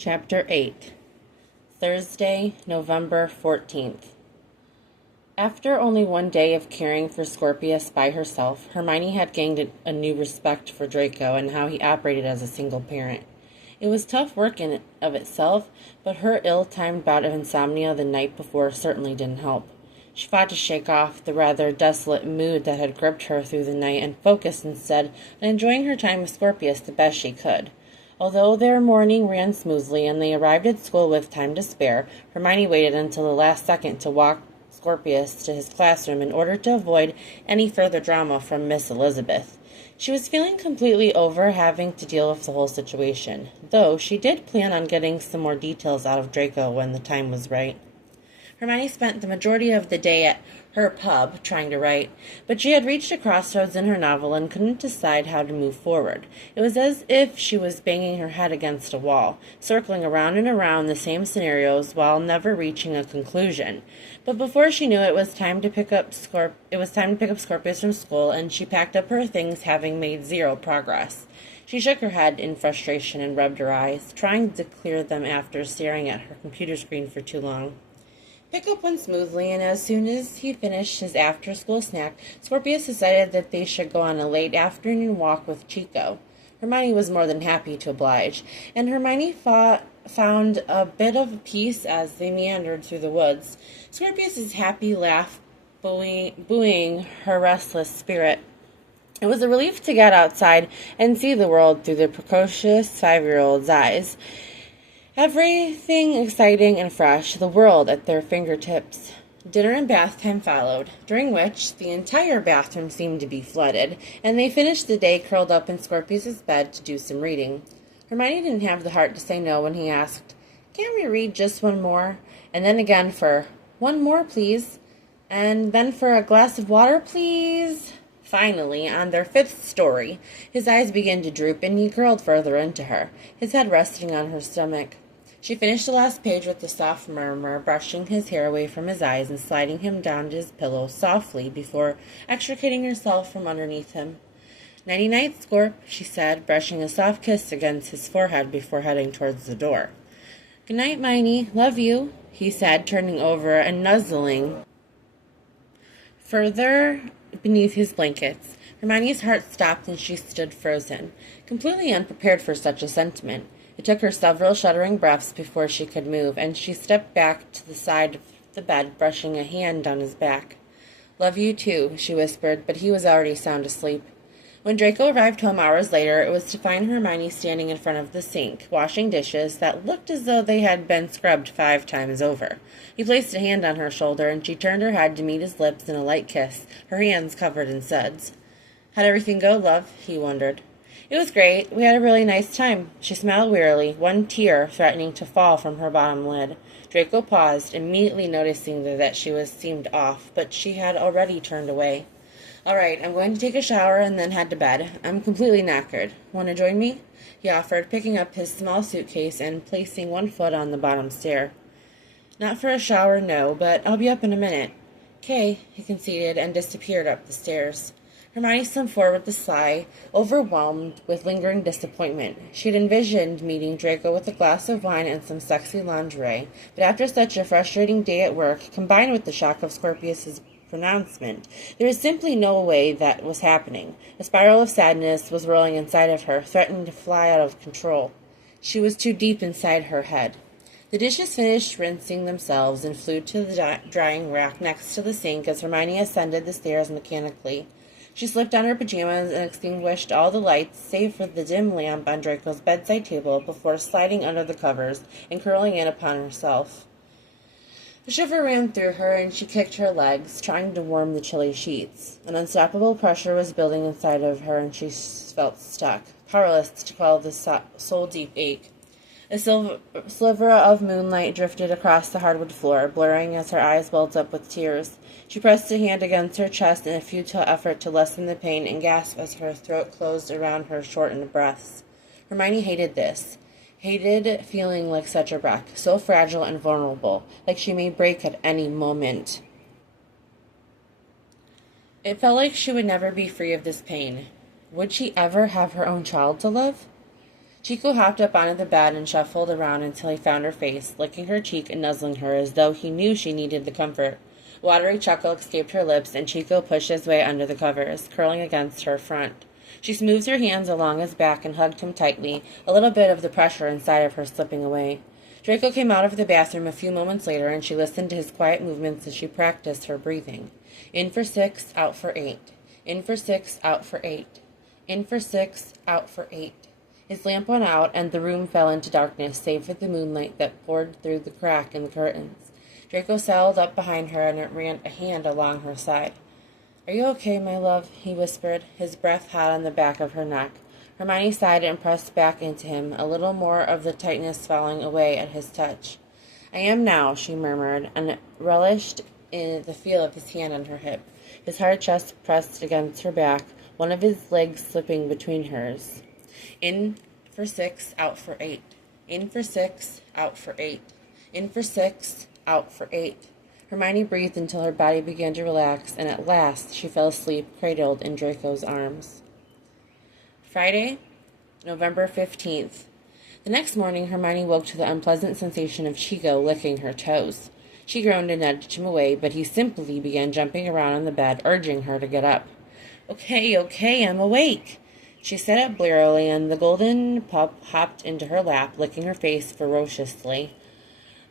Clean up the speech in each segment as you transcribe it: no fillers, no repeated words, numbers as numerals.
Chapter 8. Thursday, November 14th. After only one day of caring for Scorpius by herself, Hermione had gained a new respect for Draco and how he operated as a single parent. It was tough work in of itself, but her ill-timed bout of insomnia the night before certainly didn't help. She fought to shake off the rather desolate mood that had gripped her through the night and focused instead on enjoying her time with Scorpius the best she could. Although their morning ran smoothly and they arrived at school with time to spare, Hermione waited until the last second to walk Scorpius to his classroom in order to avoid any further drama from Miss Elizabeth. She was feeling completely over having to deal with the whole situation, though she did plan on getting some more details out of Draco when the time was right. Hermione spent the majority of the day at her pub trying to write, but she had reached a crossroads in her novel and couldn't decide how to move forward. It was as if she was banging her head against a wall, circling around and around the same scenarios while never reaching a conclusion. But before she knew it, it was time to pick up Scorpius from school, and she packed up her things, having made zero progress. She shook her head in frustration and rubbed her eyes, trying to clear them after staring at her computer screen for too long. Pickup went smoothly, and as soon as he finished his after-school snack, Scorpius decided that they should go on a late afternoon walk with Chico. Hermione was more than happy to oblige, and Hermione found a bit of peace as they meandered through the woods, Scorpius's happy laugh buoying her restless spirit. It was a relief to get outside and see the world through the precocious 5-year-old's eyes. Everything exciting and fresh, the world at their fingertips. Dinner and bath time followed, during which the entire bathroom seemed to be flooded, and they finished the day curled up in Scorpius's bed to do some reading. Hermione didn't have the heart to say no when he asked, "Can't we read just one more?" And then again for, "One more, please." And then for a glass of water, please. Finally, on their 5th story, his eyes began to droop, and he curled further into her, his head resting on her stomach. She finished the last page with a soft murmur, brushing his hair away from his eyes and sliding him down to his pillow softly before extricating herself from underneath him. "Nighty-night, Scorp," she said, brushing a soft kiss against his forehead before heading towards the door. "Good night, Miney. Love you," he said, turning over and nuzzling further beneath his blankets. Hermione's heart stopped and she stood frozen, completely unprepared for such a sentiment. It took her several shuddering breaths before she could move, and she stepped back to the side of the bed, brushing a hand down his back. "Love you too," she whispered, but he was already sound asleep. When Draco arrived home hours later, it was to find Hermione standing in front of the sink, washing dishes that looked as though they had been scrubbed 5 times over. He placed a hand on her shoulder, and she turned her head to meet his lips in a light kiss, her hands covered in suds. "How'd everything go, love?" he wondered. "It was great. We had a really nice time." She smiled wearily, one tear threatening to fall from her bottom lid. Draco paused, immediately noticing that she seemed off, but she had already turned away. "All right, I'm going to take a shower and then head to bed. I'm completely knackered. Want to join me?" he offered, picking up his small suitcase and placing one foot on the bottom stair. "Not for a shower, no, but I'll be up in a minute." "'Kay," he conceded and disappeared up the stairs. Hermione slipped forward with a sigh, overwhelmed with lingering disappointment. She had envisioned meeting Draco with a glass of wine and some sexy lingerie, but after such a frustrating day at work, combined with the shock of Scorpius's pronouncement, there was simply no way that was happening. A spiral of sadness was rolling inside of her, threatening to fly out of control. She was too deep inside her head. The dishes finished rinsing themselves and flew to the drying rack next to the sink as Hermione ascended the stairs mechanically. She slipped on her pajamas and extinguished all the lights, save for the dim lamp on Draco's bedside table, before sliding under the covers and curling in upon herself. A shiver ran through her, and she kicked her legs, trying to warm the chilly sheets. An unstoppable pressure was building inside of her, and she felt stuck, powerless to quell the soul-deep ache. A sliver of moonlight drifted across the hardwood floor, blurring as her eyes welled up with tears. She pressed a hand against her chest in a futile effort to lessen the pain and gasped as her throat closed around her shortened breaths. Hermione hated this. Hated feeling like such a wreck, so fragile and vulnerable, like she may break at any moment. It felt like she would never be free of this pain. Would she ever have her own child to love? Chico hopped up onto the bed and shuffled around until he found her face, licking her cheek and nuzzling her as though he knew she needed the comfort. A watery chuckle escaped her lips, and Chico pushed his way under the covers, curling against her front. She smoothed her hands along his back and hugged him tightly, a little bit of the pressure inside of her slipping away. Draco came out of the bathroom a few moments later, and she listened to his quiet movements as she practiced her breathing. In for 6, out for 8. In for 6, out for 8. In for 6, out for 8. His lamp went out, and the room fell into darkness, save for the moonlight that poured through the crack in the curtains. Draco settled up behind her and ran a hand along her side. "Are you okay, my love?" he whispered, his breath hot on the back of her neck. Hermione sighed and pressed back into him, a little more of the tightness falling away at his touch. "I am now," she murmured, and relished in the feel of his hand on her hip, his hard chest pressed against her back, one of his legs slipping between hers. In for 6, out for 8. In for 6, out for 8. In for 6, out for 8. Hermione breathed until her body began to relax, and at last she fell asleep, cradled in Draco's arms. Friday, November 15th. The next morning, Hermione woke to the unpleasant sensation of Chico licking her toes. She groaned and nudged him away, but he simply began jumping around on the bed, urging her to get up. Okay, I'm awake." She sat up blearily, and the golden pup hopped into her lap, licking her face ferociously.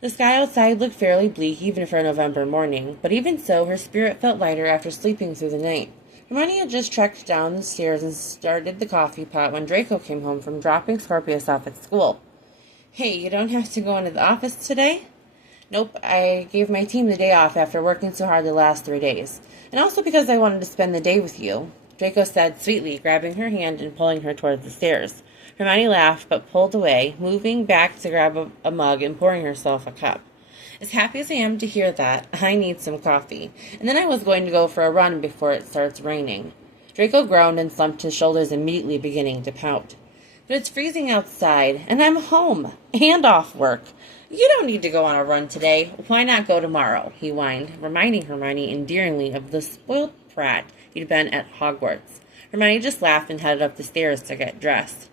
The sky outside looked fairly bleak even for a November morning, but even so, her spirit felt lighter after sleeping through the night. Hermione had just trekked down the stairs and started the coffee pot when Draco came home from dropping Scorpius off at school. "Hey, you don't have to go into the office today?" "Nope, I gave my team the day off after working so hard the last 3 days. And also because I wanted to spend the day with you," Draco said sweetly, grabbing her hand and pulling her towards the stairs. Hermione laughed, but pulled away, moving back to grab a mug and pouring herself a cup. "As happy as I am to hear that, I need some coffee. And then I was going to go for a run before it starts raining." Draco groaned and slumped his shoulders, immediately beginning to pout. "But it's freezing outside, and I'm home, and off work. You don't need to go on a run today. Why not go tomorrow?" he whined, reminding Hermione endearingly of the spoiled brat he'd been at Hogwarts. Hermione just laughed and headed up the stairs to get dressed.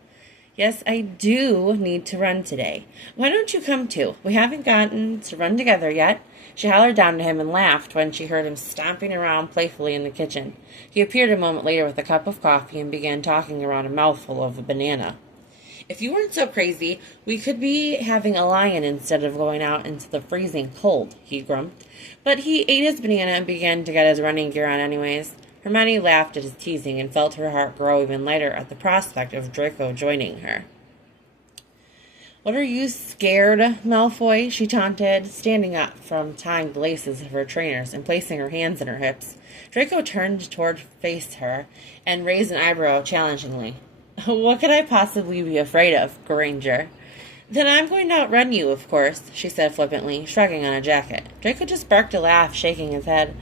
"Yes, I do need to run today. Why don't you come too? We haven't gotten to run together yet." She hollered down to him and laughed when she heard him stomping around playfully in the kitchen. He appeared a moment later with a cup of coffee and began talking around a mouthful of a banana. "If you weren't so crazy, we could be having a lion instead of going out into the freezing cold," he grumped. But he ate his banana and began to get his running gear on anyways. Hermione laughed at his teasing and felt her heart grow even lighter at the prospect of Draco joining her. "What, are you scared, Malfoy?" she taunted, standing up from tying the laces of her trainers and placing her hands in her hips. Draco turned toward face her and raised an eyebrow challengingly. "What could I possibly be afraid of, Granger?" "Then I'm going to outrun you, of course," she said flippantly, shrugging on a jacket. Draco just barked a laugh, shaking his head.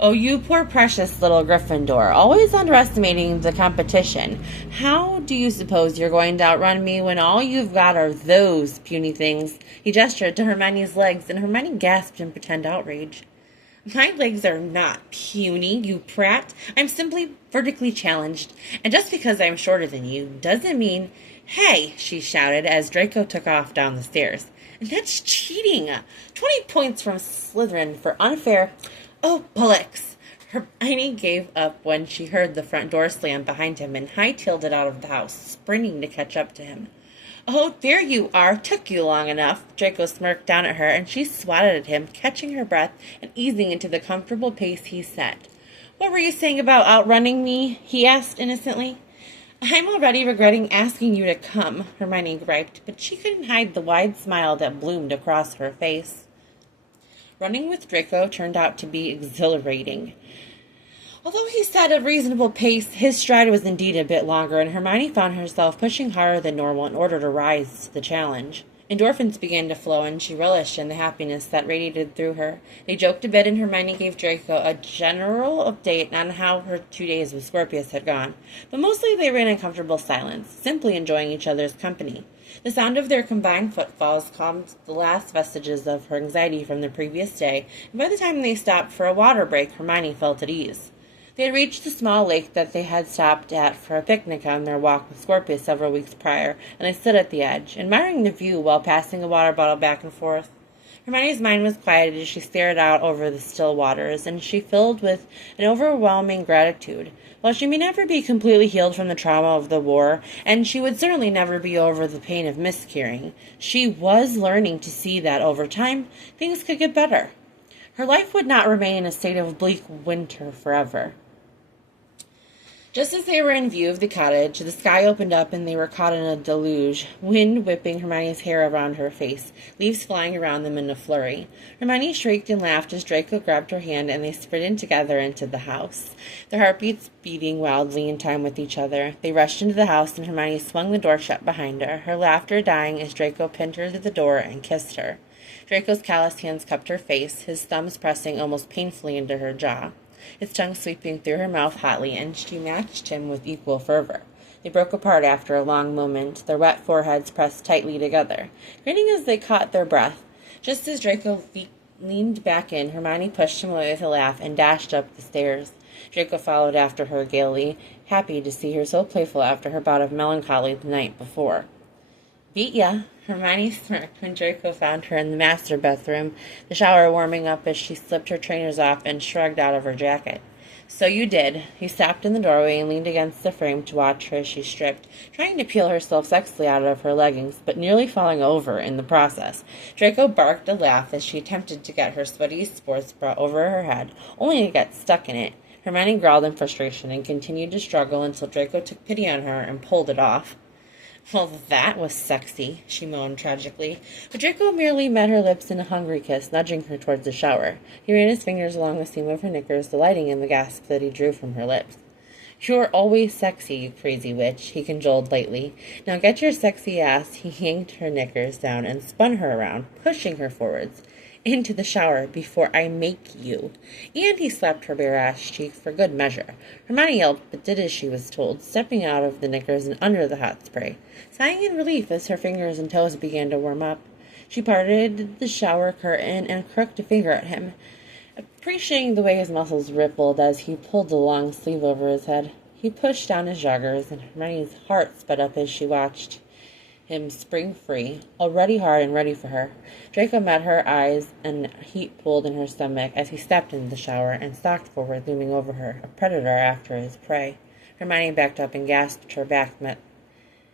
"Oh, you poor precious little Gryffindor, always underestimating the competition. How do you suppose you're going to outrun me when all you've got are those puny things?" He gestured to Hermione's legs, and Hermione gasped in pretend outrage. "My legs are not puny, you prat. I'm simply vertically challenged. And just because I'm shorter than you doesn't mean—" "Hey!" she shouted as Draco took off down the stairs. "And that's cheating! 20 points from Slytherin for unfair—" "Oh, bullocks!" Hermione gave up when she heard the front door slam behind him and hightailed it out of the house, sprinting to catch up to him. "Oh, there you are! Took you long enough!" Draco smirked down at her, and she swatted at him, catching her breath and easing into the comfortable pace he set. "What were you saying about outrunning me?" he asked innocently. "I'm already regretting asking you to come," Hermione griped, but she couldn't hide the wide smile that bloomed across her face. Running with Draco turned out to be exhilarating. Although he set a reasonable pace, his stride was indeed a bit longer, and Hermione found herself pushing harder than normal in order to rise to the challenge. Endorphins began to flow, and she relished in the happiness that radiated through her. They joked a bit, and Hermione gave Draco a general update on how her 2 days with Scorpius had gone. But mostly they ran in comfortable silence, simply enjoying each other's company. The sound of their combined footfalls calmed the last vestiges of her anxiety from the previous day, and by the time they stopped for a water break, Hermione felt at ease. They had reached the small lake that they had stopped at for a picnic on their walk with Scorpius several weeks prior, and they stood at the edge, admiring the view while passing a water bottle back and forth. Hermione's mind was quieted as she stared out over the still waters, and she filled with an overwhelming gratitude. While she may never be completely healed from the trauma of the war, and she would certainly never be over the pain of miscarrying, she was learning to see that over time, things could get better. Her life would not remain in a state of bleak winter forever. Just as they were in view of the cottage, the sky opened up and they were caught in a deluge, wind whipping Hermione's hair around her face, leaves flying around them in a flurry. Hermione shrieked and laughed as Draco grabbed her hand and they sprinted together into the house. Their heartbeats beating wildly in time with each other. They rushed into the house and Hermione swung the door shut behind her, her laughter dying as Draco pinned her to the door and kissed her. Draco's calloused hands cupped her face, his thumbs pressing almost painfully into her jaw, his tongue sweeping through her mouth hotly, and she matched him with equal fervor. They broke apart after a long moment, their wet foreheads pressed tightly together, grinning as they caught their breath. Just as Draco leaned back in, Hermione pushed him away with a laugh and dashed up the stairs. Draco followed after her gaily, happy to see her so playful after her bout of melancholy the night before. "Beat ya," Hermione smirked when Draco found her in the master bathroom, the shower warming up as she slipped her trainers off and shrugged out of her jacket. "So you did." He stopped in the doorway and leaned against the frame to watch her as she stripped, trying to peel herself sexily out of her leggings, but nearly falling over in the process. Draco barked a laugh as she attempted to get her sweaty sports bra over her head, only to get stuck in it. Hermione growled in frustration and continued to struggle until Draco took pity on her and pulled it off. "Well, that was sexy," she moaned tragically, but Draco merely met her lips in a hungry kiss, nudging her towards the shower. He ran his fingers along the seam of her knickers, delighting in the gasp that he drew from her lips. "You're always sexy, you crazy witch," he cajoled lightly. "Now get your sexy ass." He yanked her knickers down and spun her around, pushing her forwards. "Into the shower before I make you." And he slapped her bare ass cheek for good measure. Hermione yelped, but did as she was told, stepping out of the knickers and under the hot spray, sighing in relief as her fingers and toes began to warm up. She parted the shower curtain and crooked a finger at him, appreciating the way his muscles rippled as he pulled the long sleeve over his head. He pushed down his joggers, and Hermione's heart sped up as she watched him spring free, already hard and ready for her. Draco met her eyes, and heat pooled in her stomach as he stepped into the shower and stalked forward, looming over her, a predator after his prey. Hermione backed up and gasped her back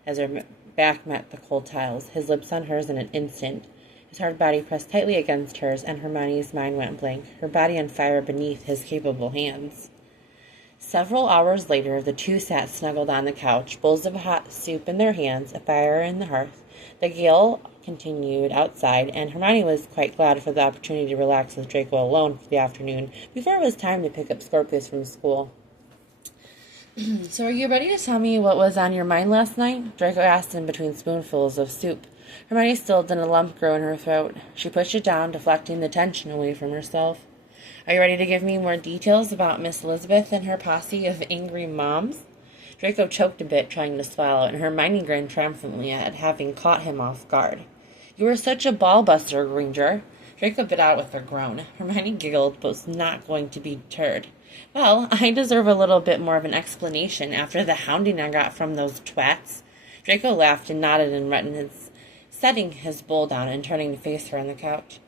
as her back met the cold tiles, his lips on hers in an instant. His hard body pressed tightly against hers, and Hermione's mind went blank, her body on fire beneath his capable hands. Several hours later, the two sat snuggled on the couch, bowls of hot soup in their hands, a fire in the hearth. The gale continued outside, and Hermione was quite glad for the opportunity to relax with Draco alone for the afternoon, before it was time to pick up Scorpius from school. "So are you ready to tell me what was on your mind last night?" Draco asked in between spoonfuls of soup. Hermione stilled and a lump grew in her throat. She pushed it down, deflecting the tension away from herself. "Are you ready to give me more details about Miss Elizabeth and her posse of angry moms?" Draco choked a bit, trying to swallow, and Hermione grinned triumphantly at having caught him off guard. "You were such a ball-buster, Granger." Draco bit out with a groan. Hermione giggled, but was not going to be deterred. "Well, I deserve a little bit more of an explanation after the hounding I got from those twats." Draco laughed and nodded in reticence, setting his bowl down and turning to face her on the couch.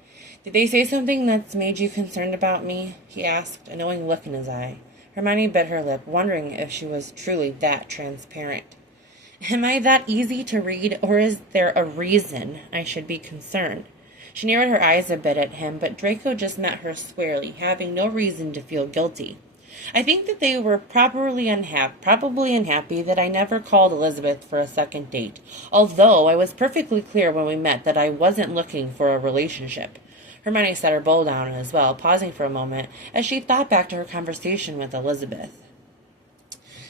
"Did they say something that's made you concerned about me?" he asked, a knowing look in his eye. Hermione bit her lip, wondering if she was truly that transparent. "Am I that easy to read, or is there a reason I should be concerned?" She narrowed her eyes a bit at him, but Draco just met her squarely, having no reason to feel guilty. "I think that they were probably unhappy that I never called Elizabeth for a second date, although I was perfectly clear when we met that I wasn't looking for a relationship." Hermione set her bowl down as well, pausing for a moment as she thought back to her conversation with Elizabeth.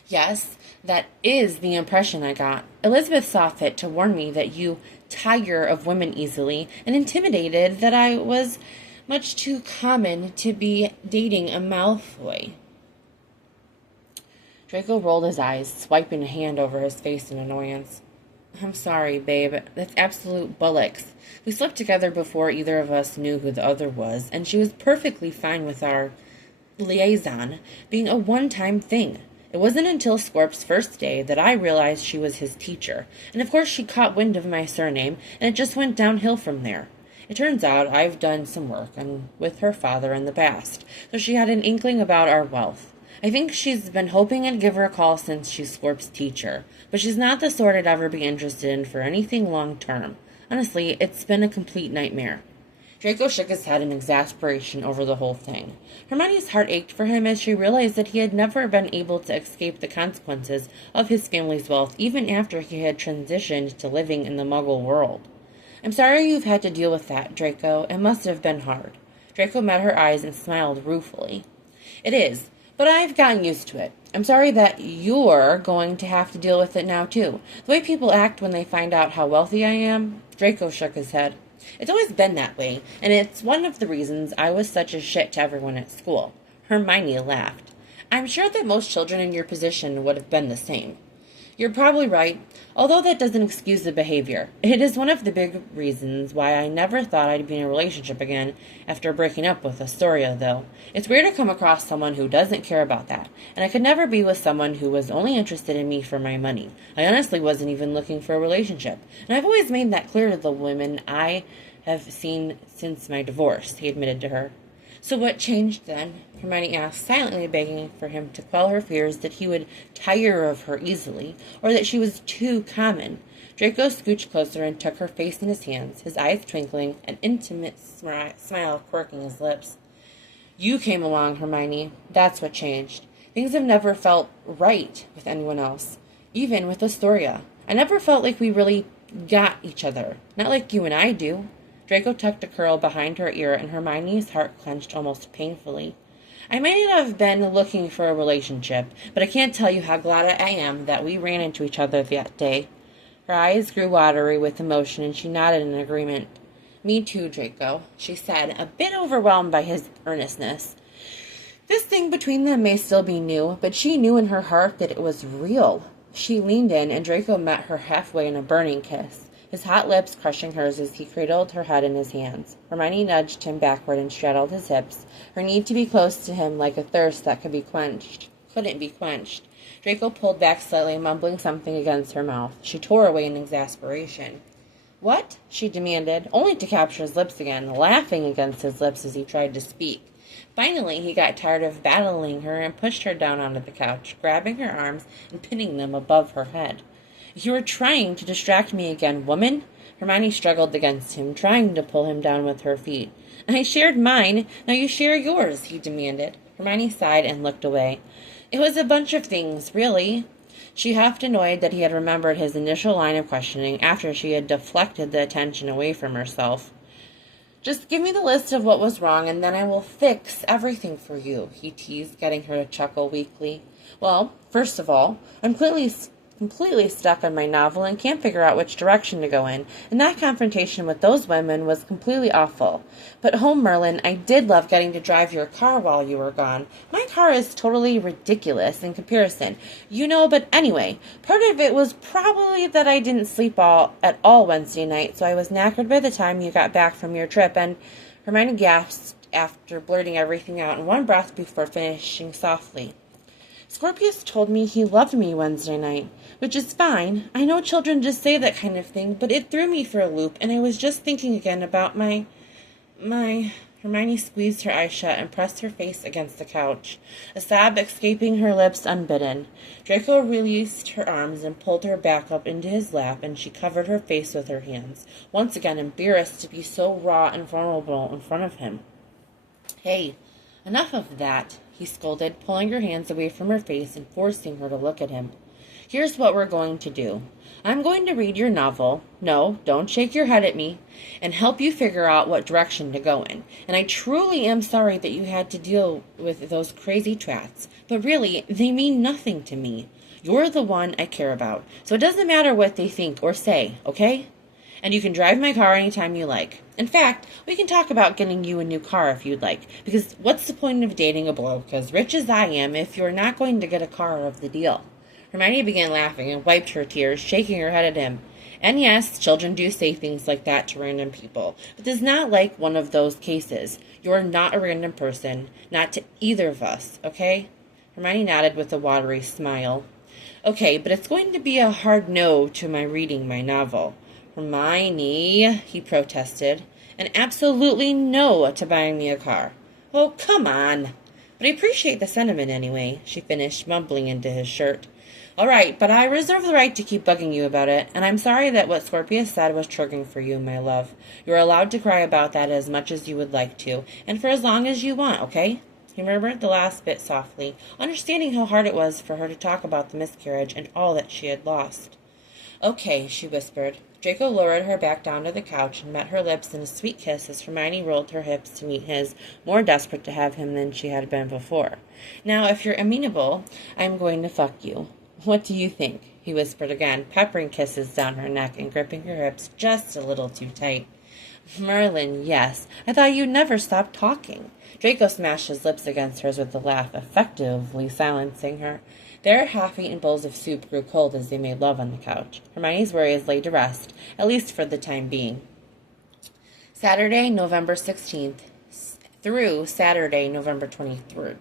"Yes, that is the impression I got. Elizabeth saw fit to warn me that you tire of women easily, and intimidated that I was much too common to be dating a Malfoy." Draco rolled his eyes, swiping a hand over his face in annoyance. "I'm sorry, babe. That's absolute bullocks. We slept together before either of us knew who the other was, and she was perfectly fine with our liaison being a one-time thing. It wasn't until Scorp's first day that I realized she was his teacher, and of course she caught wind of my surname, and it just went downhill from there. It turns out I've done some work with her father in the past, so she had an inkling about our wealth. I think she's been hoping I'd give her a call since she's Scorp's teacher, but she's not the sort I'd ever be interested in for anything long-term. Honestly, it's been a complete nightmare. Draco shook his head in exasperation over the whole thing. Hermione's heart ached for him as she realized that he had never been able to escape the consequences of his family's wealth even after he had transitioned to living in the Muggle world. "I'm sorry you've had to deal with that, Draco. It must have been hard." Draco met her eyes and smiled ruefully. "It is, but I've gotten used to it. I'm sorry that you're going to have to deal with it now, too. The way people act when they find out how wealthy I am." Draco shook his head. "It's always been that way, and it's one of the reasons I was such a shit to everyone at school." Hermione laughed. "I'm sure that most children in your position would have been the same." "You're probably right, although that doesn't excuse the behavior. It is one of the big reasons why I never thought I'd be in a relationship again after breaking up with Astoria, though. It's weird to come across someone who doesn't care about that, and I could never be with someone who was only interested in me for my money. I honestly wasn't even looking for a relationship, and I've always made that clear to the women I have seen since my divorce," he admitted to her. "So what changed then?" Hermione asked, silently begging for him to quell her fears that he would tire of her easily, or that she was too common. Draco scooched closer and took her face in his hands, his eyes twinkling, an intimate smile quirking his lips. "You came along, Hermione. That's what changed. Things have never felt right with anyone else, even with Astoria. I never felt like we really got each other, not like you and I do." Draco tucked a curl behind her ear, and Hermione's heart clenched almost painfully. "I might not have been looking for a relationship, but I can't tell you how glad I am that we ran into each other that day." Her eyes grew watery with emotion, and she nodded in agreement. "Me too, Draco," she said, a bit overwhelmed by his earnestness. This thing between them may still be new, but she knew in her heart that it was real. She leaned in, and Draco met her halfway in a burning kiss, his hot lips crushing hers as he cradled her head in his hands. Hermione nudged him backward and straddled his hips, her need to be close to him like a thirst that couldn't be quenched. Draco pulled back slightly, mumbling something against her mouth. She tore away in exasperation. "What?" she demanded, only to capture his lips again, laughing against his lips as he tried to speak. Finally, he got tired of battling her and pushed her down onto the couch, grabbing her arms and pinning them above her head. "You were trying to distract me again, woman." Hermione struggled against him, trying to pull him down with her feet. "I shared mine, now you share yours," he demanded. Hermione sighed and looked away. "It was a bunch of things, really." She huffed, annoyed that he had remembered his initial line of questioning after she had deflected the attention away from herself. "Just give me the list of what was wrong, and then I will fix everything for you," he teased, getting her to chuckle weakly. "Well, first of all, I'm completely stuck on my novel and can't figure out which direction to go in, and that confrontation with those women was completely awful. But home, Merlin, I did love getting to drive your car while you were gone. My car is totally ridiculous in comparison, but anyway, part of it was probably that I didn't sleep at all Wednesday night, so I was knackered by the time you got back from your trip, and..." Hermione gasped after blurting everything out in one breath before finishing softly. "Scorpius told me he loved me Wednesday night, which is fine. I know children just say that kind of thing, but it threw me for a loop, and I was just thinking again about my... Hermione squeezed her eyes shut and pressed her face against the couch, a sob escaping her lips unbidden. Draco released her arms and pulled her back up into his lap, and she covered her face with her hands, once again embarrassed to be so raw and vulnerable in front of him. "Hey, enough of that," he scolded, pulling her hands away from her face and forcing her to look at him. "Here's what we're going to do. I'm going to read your novel. No, don't shake your head at me. And help you figure out what direction to go in. And I truly am sorry that you had to deal with those crazy twats. But really, they mean nothing to me. You're the one I care about. So it doesn't matter what they think or say, okay? And you can drive my car anytime you like. In fact, we can talk about getting you a new car if you'd like, because what's the point of dating a bloke as rich as I am if you're not going to get a car of the deal?" Hermione began laughing and wiped her tears, shaking her head at him. And yes, children do say things like that to random people, but this is not like one of those cases. You're not a random person, not to either of us, okay? Hermione nodded with a watery smile. Okay, but it's going to be a hard no to my reading my novel. Hermione, he protested, and absolutely no to buying me a car. Oh, come on. But I appreciate the sentiment anyway, she finished, mumbling into his shirt. All right, but I reserve the right to keep bugging you about it, and I'm sorry that what Scorpius said was triggering for you, my love. You're allowed to cry about that as much as you would like to, and for as long as you want, okay? He murmured the last bit softly, understanding how hard it was for her to talk about the miscarriage and all that she had lost. Okay, she whispered. Draco lowered her back down to the couch and met her lips in a sweet kiss as Hermione rolled her hips to meet his, more desperate to have him than she had been before. Now, if you're amenable, I'm going to fuck you. What do you think? He whispered again, peppering kisses down her neck and gripping her hips just a little too tight. Merlin, yes. I thought you'd never stop talking. Draco smashed his lips against hers with a laugh, effectively silencing her. Their half-eaten bowls of soup grew cold as they made love on the couch. Hermione's worries lay to rest, at least for the time being. Saturday, November 16th through Saturday, November 23rd.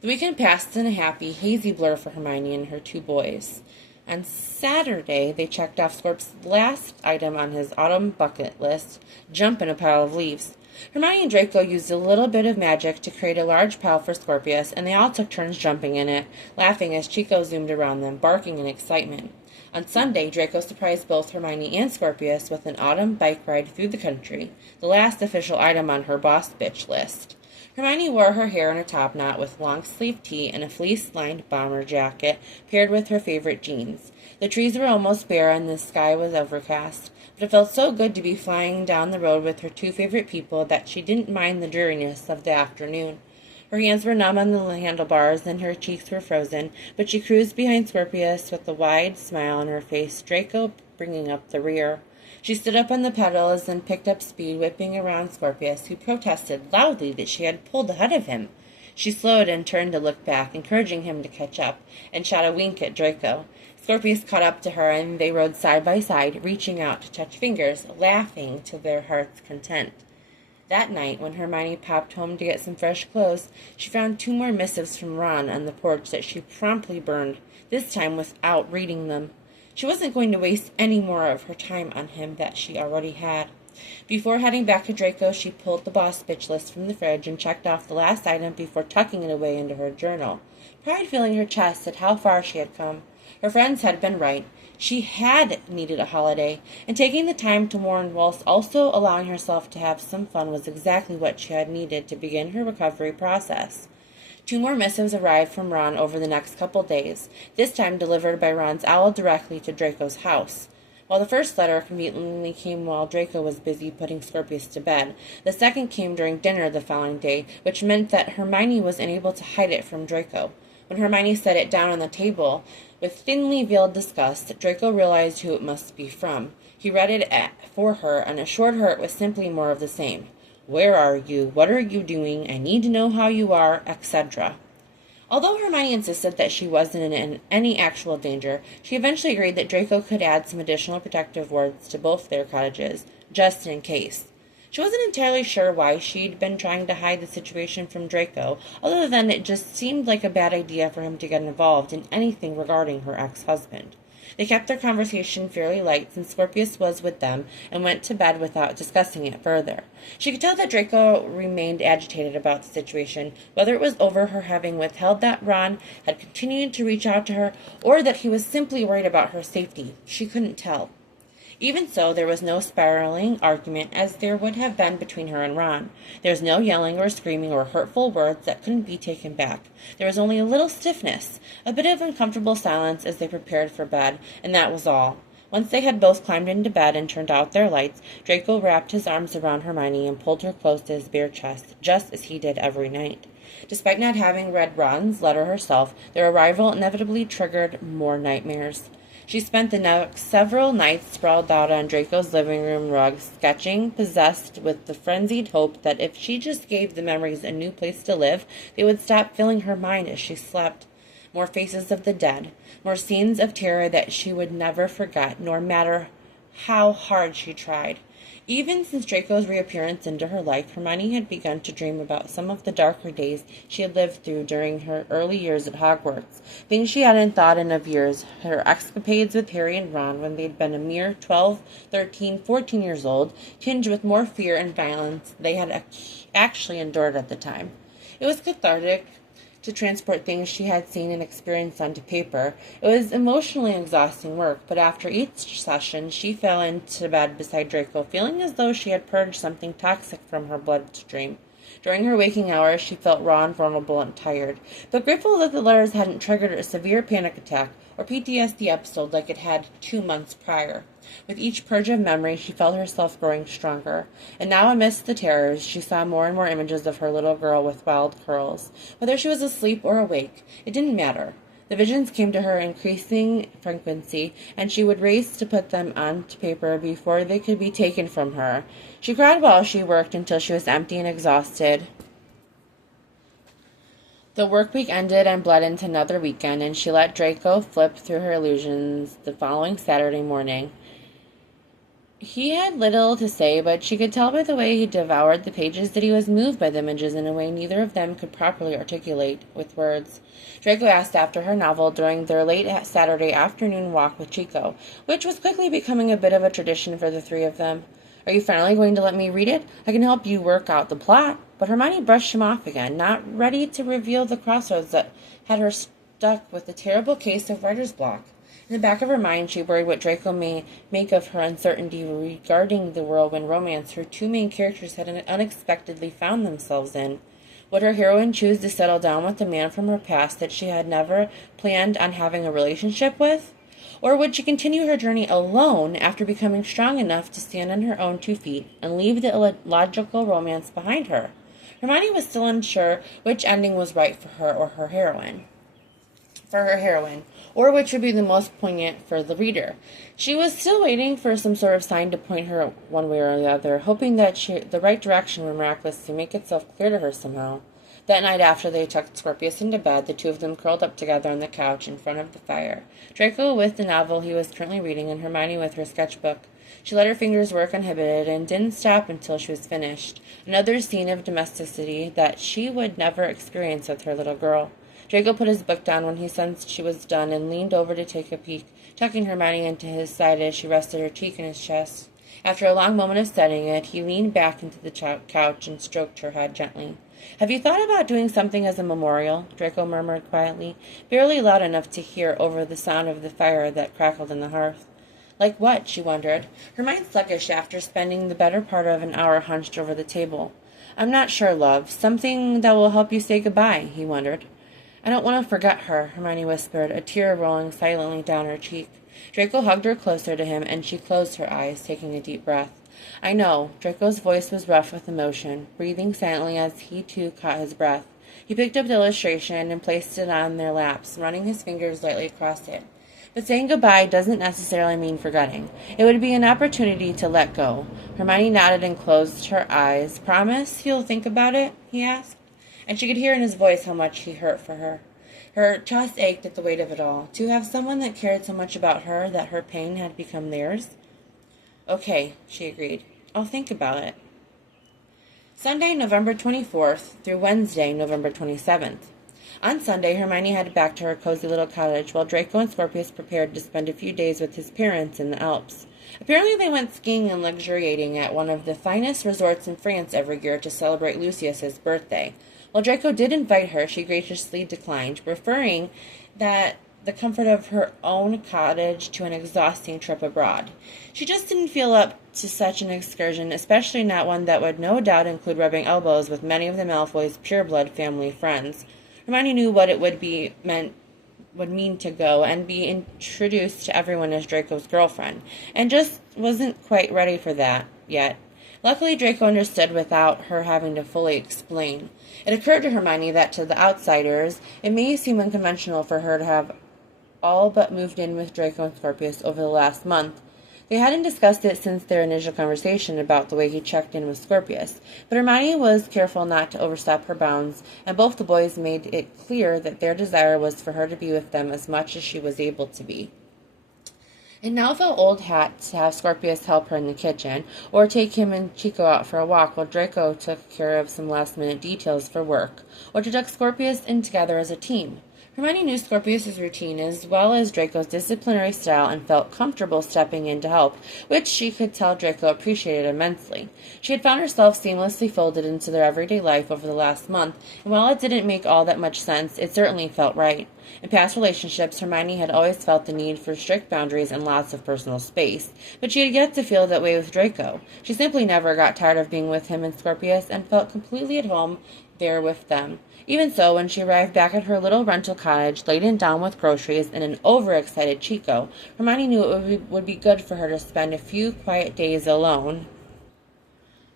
The weekend passed in a happy, hazy blur for Hermione and her two boys. On Saturday, they checked off Scorp's last item on his autumn bucket list, jump in a pile of leaves. Hermione and Draco used a little bit of magic to create a large pile for Scorpius, and they all took turns jumping in it, laughing as Chico zoomed around them, barking in excitement. On Sunday, Draco surprised both Hermione and Scorpius with an autumn bike ride through the country, the last official item on her boss bitch list. Hermione wore her hair in a topknot with long-sleeved tee and a fleece-lined bomber jacket paired with her favorite jeans. The trees were almost bare and the sky was overcast, but it felt so good to be flying down the road with her two favorite people that she didn't mind the dreariness of the afternoon. Her hands were numb on the handlebars and her cheeks were frozen, but she cruised behind Scorpius with a wide smile on her face, Draco bringing up the rear. She stood up on the pedals and picked up speed, whipping around Scorpius, who protested loudly that she had pulled ahead of him. She slowed and turned to look back, encouraging him to catch up, and shot a wink at Draco. Scorpius caught up to her, and they rode side by side, reaching out to touch fingers, laughing to their heart's content. That night, when Hermione popped home to get some fresh clothes, she found two more missives from Ron on the porch that she promptly burned, this time without reading them. She wasn't going to waste any more of her time on him that she already had. Before heading back to Draco, she pulled the boss bitch list from the fridge and checked off the last item before tucking it away into her journal. Pride filling her chest at how far she had come. Her friends had been right. She had needed a holiday, and taking the time to mourn whilst also allowing herself to have some fun was exactly what she had needed to begin her recovery process. Two more missives arrived from Ron over the next couple days, this time delivered by Ron's owl directly to Draco's house. While the first letter conveniently came while Draco was busy putting Scorpius to bed, the second came during dinner the following day, which meant that Hermione was unable to hide it from Draco. When Hermione set it down on the table, with thinly veiled disgust, Draco realized who it must be from. He read it for her and assured her it was simply more of the same. Where are you? What are you doing? I need to know how you are, etc. Although Hermione insisted that she wasn't in any actual danger, she eventually agreed that Draco could add some additional protective wards to both their cottages, just in case. She wasn't entirely sure why she'd been trying to hide the situation from Draco, other than it just seemed like a bad idea for him to get involved in anything regarding her ex-husband. They kept their conversation fairly light since Scorpius was with them and went to bed without discussing it further. She could tell that Draco remained agitated about the situation, whether it was over her having withheld that Ron had continued to reach out to her, or that he was simply worried about her safety. She couldn't tell. Even so, there was no spiraling argument as there would have been between her and Ron. There was no yelling or screaming or hurtful words that couldn't be taken back. There was only a little stiffness, a bit of uncomfortable silence as they prepared for bed, and that was all. Once they had both climbed into bed and turned out their lights, Draco wrapped his arms around Hermione and pulled her close to his bare chest, just as he did every night. Despite not having read Ron's letter herself, their arrival inevitably triggered more nightmares. She spent the next several nights sprawled out on Draco's living room rug, sketching, possessed with the frenzied hope that if she just gave the memories a new place to live, they would stop filling her mind as she slept. more faces of the dead, more scenes of terror that she would never forget, no matter how hard she tried. Even since Draco's reappearance into her life, Hermione had begun to dream about some of the darker days she had lived through during her early years at Hogwarts, things she hadn't thought in of years, her escapades with Harry and Ron when they'd been a mere 12, 13, 14 years old, tinged with more fear and violence they had actually endured at the time. It was cathartic to transport things she had seen and experienced onto paper. It was emotionally exhausting work, but after each session, she fell into bed beside Draco, feeling as though she had purged something toxic from her bloodstream. During her waking hours, she felt raw and vulnerable and tired, but grateful that the letters hadn't triggered a severe panic attack or PTSD episode like it had 2 months prior. With each purge of memory, she felt herself growing stronger, and now amidst the terrors, she saw more and more images of her little girl with wild curls. Whether she was asleep or awake, it didn't matter. The visions came to her in increasing frequency, and she would race to put them onto paper before they could be taken from her. She cried while she worked until she was empty and exhausted. The work week ended and bled into another weekend, and she let Draco flip through her illusions the following Saturday morning. He had little to say, but she could tell by the way he devoured the pages that he was moved by the images in a way neither of them could properly articulate with words. Draco asked after her novel during their late Saturday afternoon walk with Chico, which was quickly becoming a bit of a tradition for the three of them. "Are you finally going to let me read it? I can help you work out the plot." But Hermione brushed him off again, not ready to reveal the crossroads that had her stuck with the terrible case of writer's block. In the back of her mind, she worried what Draco may make of her uncertainty regarding the whirlwind romance her two main characters had unexpectedly found themselves in. Would her heroine choose to settle down with a man from her past that she had never planned on having a relationship with? Or would she continue her journey alone after becoming strong enough to stand on her own 2 feet and leave the illogical romance behind her? Hermione was still unsure which ending was right for her or her heroine. Or which would be the most poignant for the reader. She was still waiting for some sort of sign to point her one way or the other, hoping that the right direction would miraculously make itself clear to her somehow. That night after they tucked Scorpius into bed, the two of them curled up together on the couch in front of the fire, Draco with the novel he was currently reading and Hermione with her sketchbook. She let her fingers work uninhibited and didn't stop until she was finished. Another scene of domesticity that she would never experience with her little girl. Draco put his book down when he sensed she was done and leaned over to take a peek, tucking Hermione into his side as she rested her cheek in his chest. After a long moment of studying it, he leaned back into the couch and stroked her head gently. "Have you thought about doing something as a memorial?" Draco murmured quietly, barely loud enough to hear over the sound of the fire that crackled in the hearth. Like what? She wondered, her mind sluggish after spending the better part of an hour hunched over the table. "I'm not sure, love. Something that will help you say goodbye," he wondered. "I don't want to forget her," Hermione whispered, a tear rolling silently down her cheek. Draco hugged her closer to him, and she closed her eyes, taking a deep breath. "I know." Draco's voice was rough with emotion, breathing silently as he too caught his breath. He picked up the illustration and placed it on their laps, running his fingers lightly across it. "But saying goodbye doesn't necessarily mean forgetting. It would be an opportunity to let go." Hermione nodded and closed her eyes. "Promise you'll think about it?" he asked. And she could hear in his voice how much he hurt for her. Her chest ached at the weight of it all. To have someone that cared so much about her that her pain had become theirs. "Okay," she agreed. "I'll think about it." Sunday, November 24th through Wednesday, November 27th. On Sunday, Hermione headed back to her cozy little cottage while Draco and Scorpius prepared to spend a few days with his parents in the Alps. Apparently they went skiing and luxuriating at one of the finest resorts in France every year to celebrate Lucius's birthday. While Draco did invite her, she graciously declined, preferring that the comfort of her own cottage to an exhausting trip abroad. She just didn't feel up to such an excursion, especially not one that would no doubt include rubbing elbows with many of the Malfoys' pure-blood family friends. Hermione knew what it would mean to go and be introduced to everyone as Draco's girlfriend, and just wasn't quite ready for that yet. Luckily, Draco understood without her having to fully explain. It occurred to Hermione that to the outsiders, it may seem unconventional for her to have all but moved in with Draco and Scorpius over the last month. They hadn't discussed it since their initial conversation about the way he checked in with Scorpius, but Hermione was careful not to overstep her bounds, and both the boys made it clear that their desire was for her to be with them as much as she was able to be. It now felt old hat to have Scorpius help her in the kitchen, or take him and Chico out for a walk while Draco took care of some last-minute details for work, or to duck Scorpius in together as a team. Hermione knew Scorpius's routine as well as Draco's disciplinary style and felt comfortable stepping in to help, which she could tell Draco appreciated immensely. She had found herself seamlessly folded into their everyday life over the last month, and while it didn't make all that much sense, it certainly felt right. In past relationships, Hermione had always felt the need for strict boundaries and lots of personal space, but she had yet to feel that way with Draco. She simply never got tired of being with him and Scorpius and felt completely at home there with them. Even so, when she arrived back at her little rental cottage, laden down with groceries and an overexcited Chico, Hermione knew it would be good for her to spend a few quiet days alone.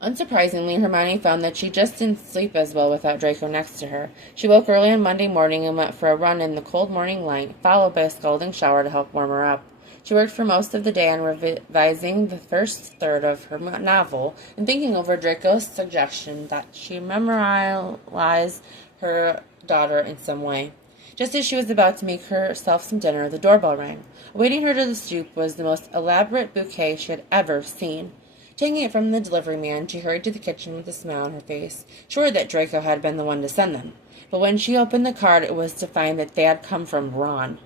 Unsurprisingly, Hermione found that she just didn't sleep as well without Draco next to her. She woke early on Monday morning and went for a run in the cold morning light, followed by a scalding shower to help warm her up. She worked for most of the day on revising the first third of her novel and thinking over Draco's suggestion that she memorialize her daughter in some way. Just as she was about to make herself some dinner, the doorbell rang. Awaiting her to the stoop was the most elaborate bouquet she had ever seen. Taking it from the delivery man, she hurried to the kitchen with a smile on her face, sure that Draco had been the one to send them. But when she opened the card, it was to find that they had come from Ron.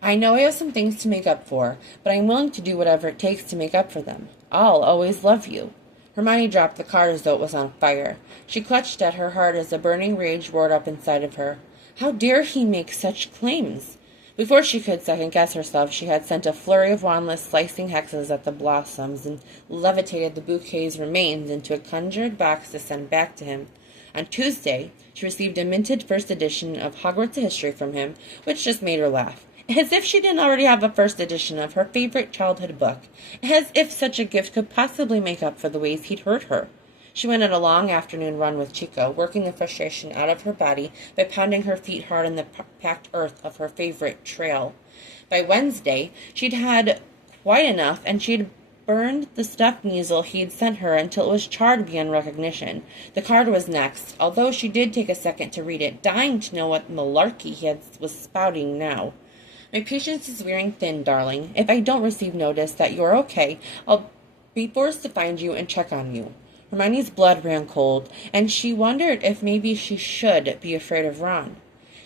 I know I have some things to make up for, but I'm willing to do whatever it takes to make up for them. I'll always love you. Hermione dropped the card as though it was on fire. She clutched at her heart as a burning rage roared up inside of her. How dare he make such claims? Before she could second-guess herself, she had sent a flurry of wandless slicing hexes at the blossoms and levitated the bouquet's remains into a conjured box to send back to him. On Tuesday, she received a minted first edition of Hogwarts History from him, which just made her laugh. As if she didn't already have a first edition of her favorite childhood book. As if such a gift could possibly make up for the ways he'd hurt her. She went on a long afternoon run with Chico, working the frustration out of her body by pounding her feet hard in the packed earth of her favorite trail. By Wednesday, she'd had quite enough, and she'd burned the stuffed measle he'd sent her until it was charred beyond recognition. The card was next, although she did take a second to read it, dying to know what malarkey he was spouting now. My patience is wearing thin, darling. If I don't receive notice that you're okay, I'll be forced to find you and check on you. Hermione's blood ran cold, and she wondered if maybe she should be afraid of Ron.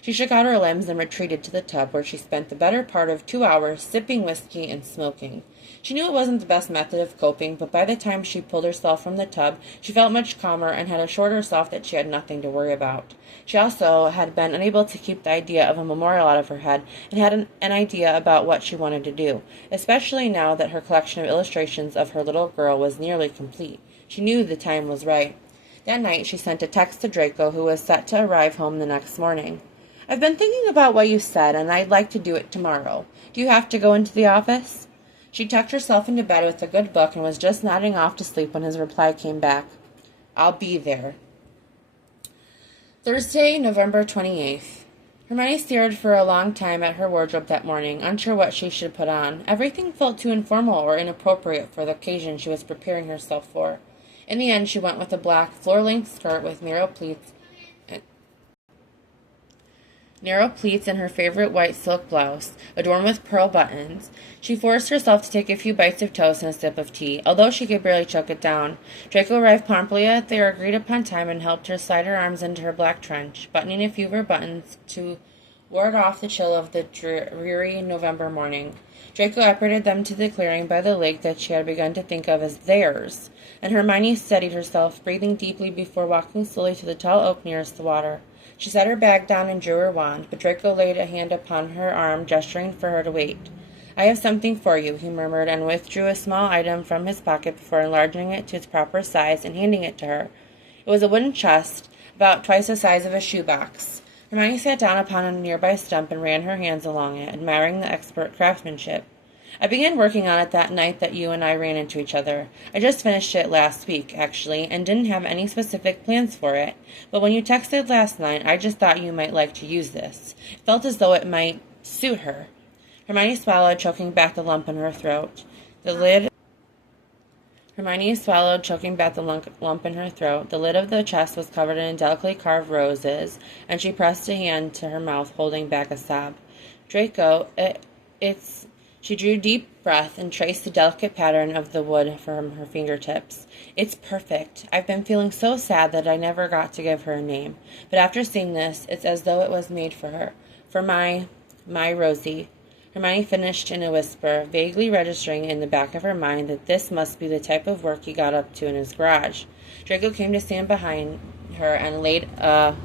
She shook out her limbs and retreated to the tub, where she spent the better part of 2 hours sipping whiskey and smoking. She knew it wasn't the best method of coping, but by the time she pulled herself from the tub, she felt much calmer and had assured herself that she had nothing to worry about. She also had been unable to keep the idea of a memorial out of her head and had an idea about what she wanted to do, especially now that her collection of illustrations of her little girl was nearly complete. She knew the time was right. That night she sent a text to Draco, who was set to arrive home the next morning. I've been thinking about what you said, and I'd like to do it tomorrow. Do you have to go into the office? She tucked herself into bed with a good book and was just nodding off to sleep when his reply came back. I'll be there. Thursday, November 28th. Hermione stared for a long time at her wardrobe that morning, unsure what she should put on. Everything felt too informal or inappropriate for the occasion she was preparing herself for. In the end, she went with a black floor-length skirt with narrow pleats and her favorite white silk blouse, adorned with pearl buttons. She forced herself to take a few bites of toast and a sip of tea, although she could barely choke it down. Draco arrived promptly at their agreed-upon time and helped her slide her arms into her black trench, buttoning a few of her buttons to ward off the chill of the dreary November morning. Draco operated them to the clearing by the lake that she had begun to think of as theirs, and Hermione steadied herself, breathing deeply before walking slowly to the tall oak nearest the water. She set her bag down and drew her wand, but Draco laid a hand upon her arm, gesturing for her to wait. I have something for you, he murmured, and withdrew a small item from his pocket before enlarging it to its proper size and handing it to her. It was a wooden chest, about twice the size of a shoebox. Hermione sat down upon a nearby stump and ran her hands along it, admiring the expert craftsmanship. I began working on it that night that you and I ran into each other. I just finished it last week, actually, and didn't have any specific plans for it. But when you texted last night, I just thought you might like to use this. It felt as though it might suit her. Hermione swallowed, choking back the lump in her throat. The lid Hermione swallowed, choking back the lump in her throat. The lid of the chest was covered in delicately carved roses, and she pressed a hand to her mouth, holding back a sob. Draco, it's... She drew a deep breath and traced the delicate pattern of the wood from her fingertips. It's perfect. I've been feeling so sad that I never got to give her a name. But after seeing this, it's as though it was made for her. For my Rosie. Hermione finished in a whisper, vaguely registering in the back of her mind that this must be the type of work he got up to in his garage. Draco came to stand behind her and laid a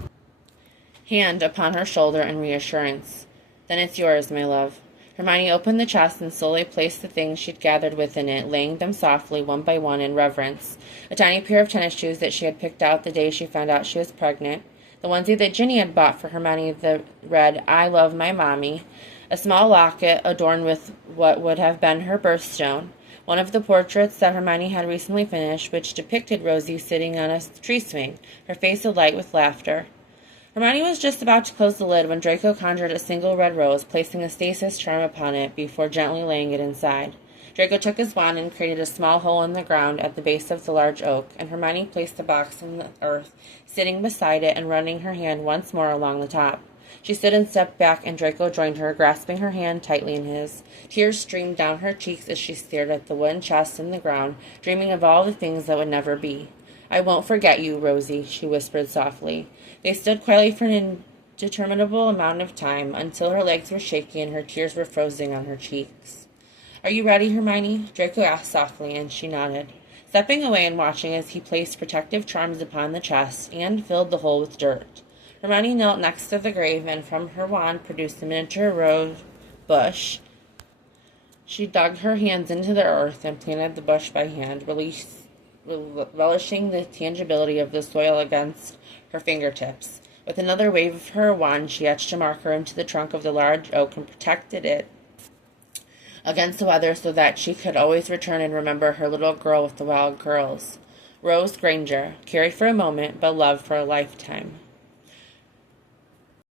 hand upon her shoulder in reassurance. Then it's yours, my love. Hermione opened the chest and slowly placed the things she'd gathered within it, laying them softly, one by one, in reverence. A tiny pair of tennis shoes that she had picked out the day she found out she was pregnant, the onesie that Ginny had bought for Hermione that read, I love my mommy, a small locket adorned with what would have been her birthstone, one of the portraits that Hermione had recently finished, which depicted Rosie sitting on a tree swing, her face alight with laughter. Hermione was just about to close the lid when Draco conjured a single red rose, placing a stasis charm upon it before gently laying it inside. Draco took his wand and created a small hole in the ground at the base of the large oak, and Hermione placed the box in the earth, sitting beside it and running her hand once more along the top. She stood and stepped back, and Draco joined her, grasping her hand tightly in his. Tears streamed down her cheeks as she stared at the wooden chest in the ground, dreaming of all the things that would never be. I won't forget you, Rosie, she whispered softly. They stood quietly for an indeterminable amount of time, until her legs were shaky and her tears were frozen on her cheeks. Are you ready, Hermione? Draco asked softly, and she nodded, stepping away and watching as he placed protective charms upon the chest and filled the hole with dirt. Hermione knelt next to the grave and from her wand produced a miniature rose bush. She dug her hands into the earth and planted the bush by hand, relishing the tangibility of the soil against her fingertips. With another wave of her wand, she etched a marker into the trunk of the large oak and protected it against the weather so that she could always return and remember her little girl with the wild curls. Rose Granger, carried for a moment, but loved for a lifetime.